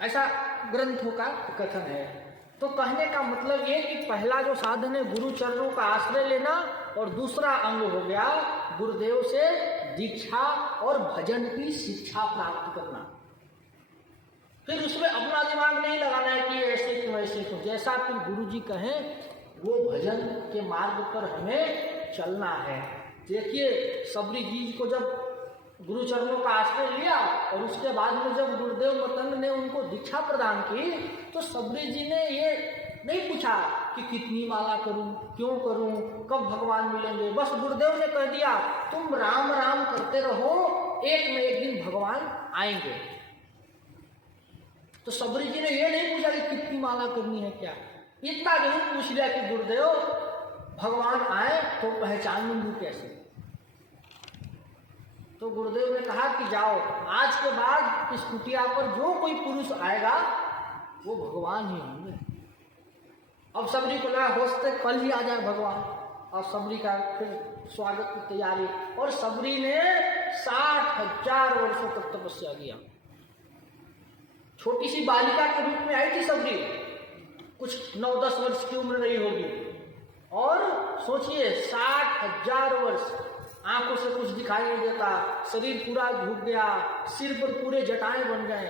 ऐसा ग्रंथों का कथन है। तो कहने का मतलब ये कि पहला जो साधन है गुरु चरणों का आश्रय लेना, और दूसरा अंग हो गया गुरुदेव से दीक्षा और भजन की शिक्षा प्राप्त करना। फिर उसमें अपना दिमाग नहीं लगाना है कि ऐसे क्यों ऐसे क्यों, जैसा फिर गुरु जी कहें वो भजन के मार्ग पर हमें चलना है। देखिए सबरी जी को जब गुरु चरणों का आश्रय लिया और उसके बाद में जब गुरुदेव मतंग ने उनको दीक्षा प्रदान की तो सबरी जी ने ये नहीं पूछा कि कितनी माला करूं, क्यों करूं, कब भगवान मिलेंगे। बस गुरुदेव ने कह दिया तुम राम राम करते रहो, एक न एक दिन भगवान आएंगे। तो सबरी जी ने ये नहीं पूछा कि कितनी माला करनी है क्या, इतना जरूर पूछ लिया कि गुरुदेव भगवान आए तो पहचान लूंगी कैसे। तो गुरुदेव ने कहा कि जाओ आज के बाद इस कुटिया पर जो कोई पुरुष आएगा वो भगवान ही होंगे। अब सबरी को लगा हो सकता है कल ही आ जाए भगवान, और सबरी का फिर स्वागत की तैयारी। और सबरी ने 60,000 वर्षों तक तपस्या किया। छोटी सी बालिका के रूप में आई थी सबरी, कुछ 9-10 वर्ष की उम्र रही होगी, और सोचिए 60,000 वर्ष आंखों से कुछ दिखाई नहीं देता, शरीर पूरा झुक गया, सिर पर पूरे जटाएं बन गए,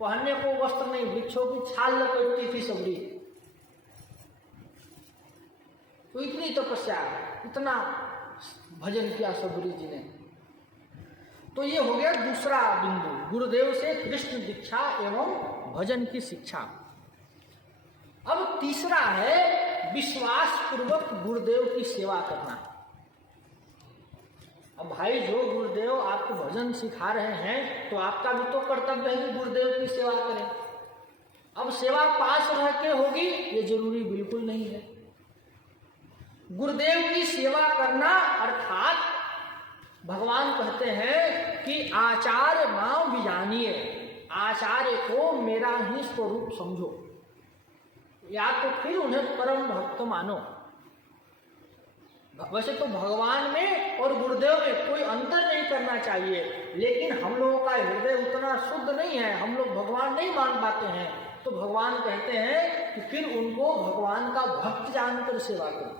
पहनने को वस्त्र नहीं, वृक्षों की छाल लपेटती थी सबरी। तो इतनी तपस्या, इतना भजन किया सबरी जी ने। तो ये हो गया दूसरा बिंदु, गुरुदेव से कृष्ण दीक्षा एवं भजन की शिक्षा। अब तीसरा है विश्वास पूर्वक गुरुदेव की सेवा करना। अब भाई जो गुरुदेव आपको भजन सिखा रहे हैं तो आपका भी तो कर्तव्य है कि गुरुदेव की सेवा करें। अब सेवा पास रह के होगी ये जरूरी बिल्कुल नहीं है। गुरुदेव की सेवा करना अर्थात भगवान कहते हैं कि आचार्य मां भी जानिए, आचार्य को मेरा ही स्वरूप समझो, या तो फिर उन्हें परम भक्त मानो। वैसे तो भगवान में और गुरुदेव में कोई अंतर नहीं करना चाहिए, लेकिन हम लोगों का हृदय उतना शुद्ध नहीं है, हम लोग भगवान नहीं मान पाते हैं। तो भगवान कहते हैं कि फिर उनको भगवान का भक्त जानकर सेवा करो।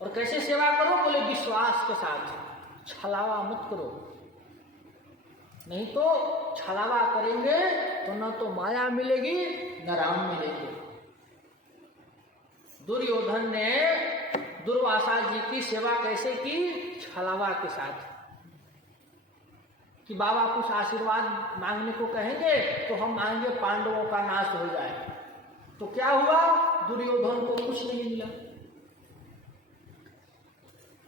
और कैसे सेवा करो, बोले विश्वास के साथ, छलावा मत करो। नहीं तो छलावा करेंगे तो न तो माया मिलेगी न राम मिलेगी। दुर्योधन ने दुर्वासा जी की सेवा कैसे की, छलावा के साथ, कि बाबा कुछ आशीर्वाद मांगने को कहेंगे तो हम मांगे पांडवों का नाश हो जाए। तो क्या हुआ, दुर्योधन को कुछ नहीं मिला।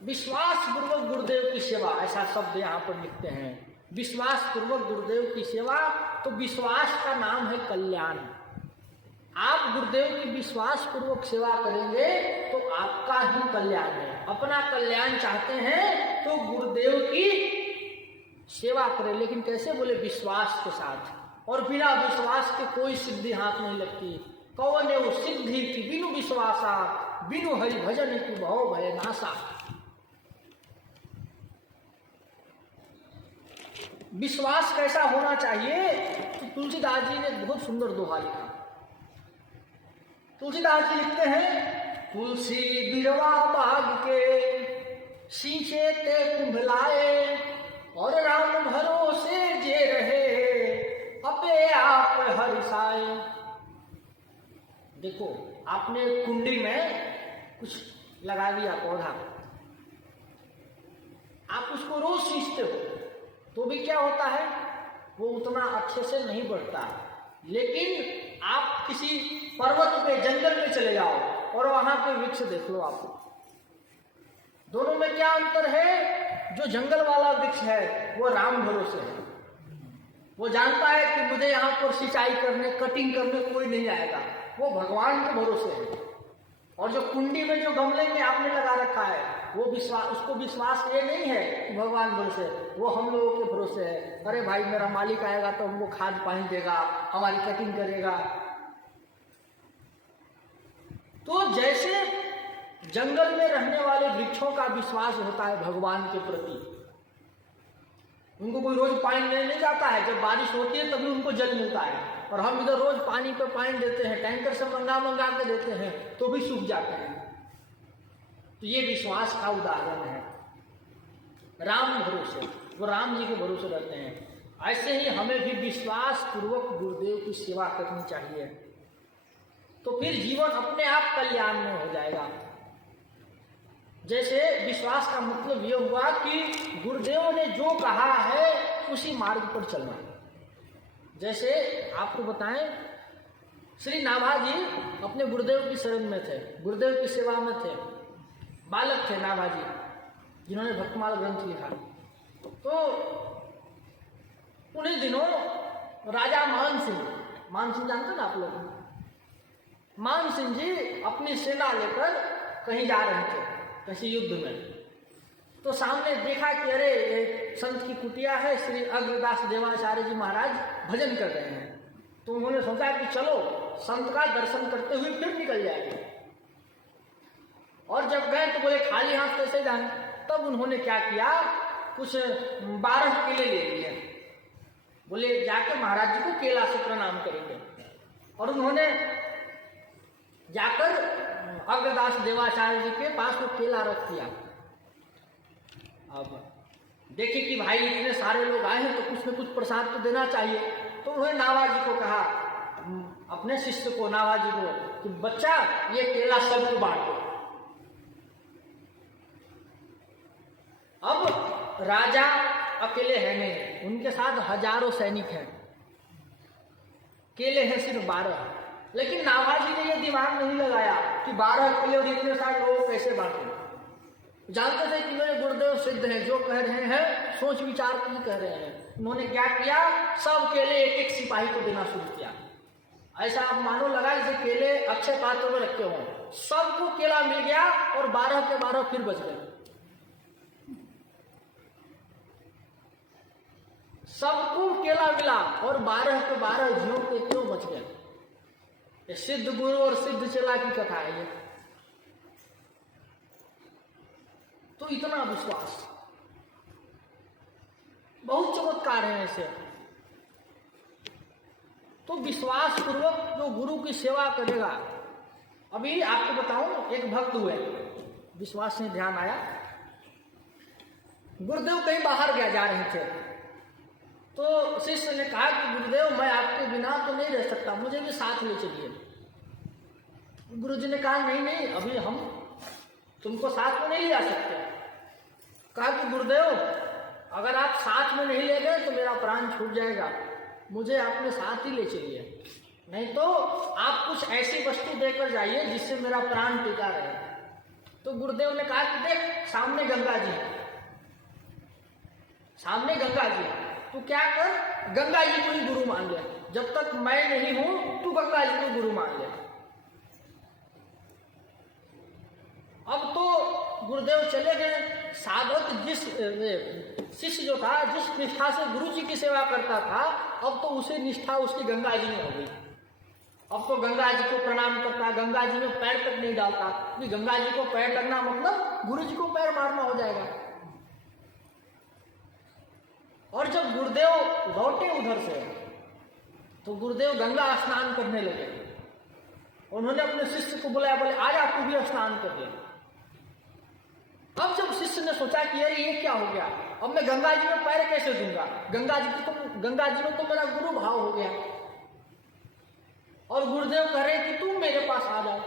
विश्वास पूर्वक गुरुदेव की सेवा, ऐसा शब्द यहाँ पर लिखते हैं, विश्वास पूर्वक गुरुदेव की सेवा। तो विश्वास का नाम है कल्याण। आप गुरुदेव की विश्वास पूर्वक सेवा करेंगे तो आपका ही कल्याण है। अपना कल्याण चाहते हैं तो गुरुदेव की सेवा करें, लेकिन कैसे, बोले विश्वास के साथ। और बिना विश्वास के कोई सिद्धि हाथ नहीं लगती। कौन वो सिद्धि की बिनु विश्वासा, बिनु हरि भजन की भव भय नासा। विश्वास कैसा होना चाहिए, तो तुलसीदास जी ने बहुत सुंदर दोहा लिखा। तुलसीदास जी लिखते हैं, तुलसी बिरवा बाग के सींचे ते कुंभलाए, और राम भरोसे जे रहे अपे आप हरिसाए। देखो आपने कुंडी में कुछ लगा दिया पौधा, आप उसको रोज सींचते हो तो भी क्या होता है, वो उतना अच्छे से नहीं बढ़ता। लेकिन आप किसी पर्वत पे, जंगल में चले जाओ और वहां पे वृक्ष देख लो, आपको दोनों में क्या अंतर है। जो जंगल वाला वृक्ष है वो राम भरोसे है, वो जानता है कि मुझे यहाँ पर सिंचाई करने, कटिंग करने कोई नहीं आएगा, वो भगवान के भरोसे है। और जो कुंडी में, जो गमले में आपने लगा रखा है, वो विश्वास, उसको विश्वास ये नहीं है कि भगवान भरोसे, वो हम लोगों के भरोसे है। अरे भाई मेरा मालिक आएगा तो हमको खाद पानी देगा, हमारी कटिंग करेगा। तो जैसे जंगल में रहने वाले वृक्षों का विश्वास होता है भगवान के प्रति, उनको कोई रोज पानी देने नहीं जाता है, जब बारिश होती है तभी उनको जल मिलता है। और हम इधर रोज पानी पे पानी देते हैं, टैंकर से मंगा के देते हैं तो भी सूख जाते हैं। तो ये विश्वास का उदाहरण है। राम भरोसे, वो राम जी के भरोसे रहते हैं। ऐसे ही हमें भी विश्वास पूर्वक गुरुदेव की सेवा करनी चाहिए, तो फिर जीवन अपने आप कल्याण में हो जाएगा। जैसे विश्वास का मतलब यह हुआ कि गुरुदेव ने जो कहा है उसी मार्ग पर चलना। जैसे आपको बताएं, श्री नाभा जी अपने गुरुदेव की शरण में थे, गुरुदेव की सेवा में थे, बालक थे नाभा जी, जिन्होंने भक्तमाल ग्रंथ लिखा। तो उन्हीं दिनों राजा मान सिंह जानते ना आप लोग, मान सिंह जी अपनी सेना लेकर कहीं जा रहे थे, किसी युद्ध में। तो सामने देखा कि अरे एक संत की कुटिया है, श्री अग्रदास देवाचार्य जी महाराज भजन कर रहे हैं। तो उन्होंने सोचा कि चलो संत का दर्शन करते हुए फिर निकल जाएंगे। और जब गए तो बोले खाली हाथ कैसे जाएं। तब उन्होंने क्या किया, कुछ 12 केले ले लिए, बोले जाकर महाराज जी को केला से प्रणाम करेंगे। और उन्होंने जाकर अग्रदास देवाचार्य जी के पास वो केला रख दिया। अब देखे कि भाई इतने सारे लोग आए हैं तो कुछ न कुछ प्रसाद तो देना चाहिए। तो उन्होंने नाभा जी को कहा, अपने शिष्य को, नाभा जी को, कि बच्चा ये केला सबको बांट दो। अब राजा अकेले है नहीं, उनके साथ हजारों सैनिक हैं, केले हैं सिर्फ 12। लेकिन नाभा जी ने यह दिमाग नहीं लगाया कि 12 केले और इतने सारे लोग कैसे बांटे। जानते थे कि मेरे गुरुदेव सिद्ध हैं, जो कह रहे हैं सोच विचार की कह रहे हैं। उन्होंने क्या किया, सब केले एक एक सिपाही को देना शुरू किया। ऐसा आप मानो लगा जैसे केले अक्षय पात्र में रखे हों। सबको केला मिल गया और 12 के 12 फिर बच गए। सबको केला मिला और 12 के 12 ज्यों के त्यों बच गए। ये सिद्ध गुरु और सिद्ध चेला की कथा है ये। तो इतना विश्वास, बहुत चमत्कार है ऐसे। तो विश्वास पूर्वक जो गुरु की सेवा करेगा। अभी आपको बताऊं, एक भक्त हुए, विश्वास से ध्यान आया, गुरुदेव कहीं बाहर जा रहे थे। तो शिष्य ने कहा कि गुरुदेव मैं आपके बिना तो नहीं रह सकता, मुझे भी साथ ले चलिए। गुरुजी ने कहा नहीं नहीं, अभी हम तुमको साथ में नहीं ले आ सकते। कहा कि गुरुदेव अगर आप साथ में नहीं ले गए तो मेरा प्राण छूट जाएगा, मुझे अपने साथ ही ले चलिए, नहीं तो आप कुछ ऐसी वस्तु देकर जाइए जिससे मेरा प्राण टिका रहे। तो गुरुदेव ने कहा कि देख सामने गंगा जी, सामने गंगा जी, तू क्या कर, गंगा जी को ही गुरु मान ले। जब तक मैं नहीं हूं तू गंगा जी को गुरु मान ले। अब तो गुरुदेव चले गए। साधक जिस शिष्य जो था, जिस निष्ठा से गुरु जी की सेवा करता था, अब तो उसे निष्ठा उसकी गंगा जी में हो गई। अब तो गंगा जी को प्रणाम करता, गंगा जी में पैर तक नहीं डालता। गंगा जी को पैर लगना मतलब गुरु जी को पैर मारना हो जाएगा। और जब गुरुदेव लौटे उधर से तो गुरुदेव गंगा स्नान करने लगे। उन्होंने अपने शिष्य को बुलाया, बोले आजा तू भी स्नान कर दे। अब जब शिष्य ने सोचा कि यार ये क्या हो गया, अब मैं गंगा जी में पैर कैसे दूंगा, गंगा जी में तो मेरा गुरु भाव हो गया। और गुरुदेव कह रहे कि तुम मेरे पास आ जाओ।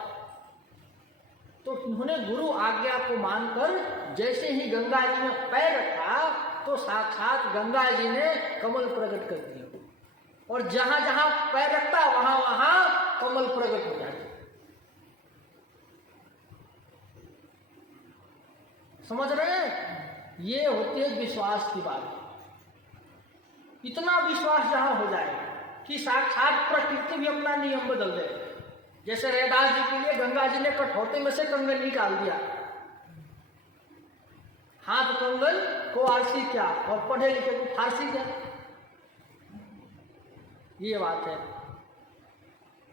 तो उन्होंने गुरु आज्ञा को मानकर जैसे ही गंगा जी में पैर रखा तो साक्षात गंगा जी ने कमल प्रकट कर दिया। और जहां जहां पैर रखता वहां वहां कमल प्रकट हो जाते। समझ रहे हैं, ये होती है विश्वास की बात। इतना विश्वास जहां हो जाए कि साक्षात प्रकृति भी अपना नियम बदल दे। जैसे रैदास जी के लिए गंगा जी ने कठौते में से कंगन निकाल दिया। हाथ कंगन को आरसी क्या और पढ़े लिखे को फारसी क्या, ये बात है।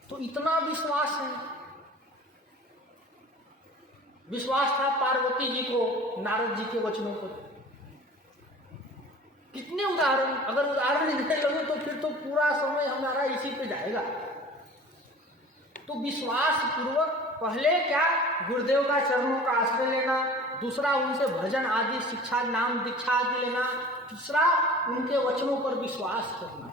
तो इतना विश्वास है। विश्वास था पार्वती जी को नारद जी के वचनों पर। कितने उदाहरण, अगर उदाहरण देने लगे तो फिर तो पूरा समय हमारा इसी पे जाएगा। तो विश्वास पूर्वक पहले क्या, गुरुदेव का चरणों का आश्रय लेना, दूसरा उनसे भजन आदि शिक्षा, नाम दीक्षा आदि लेना, तीसरा उनके वचनों पर विश्वास करना।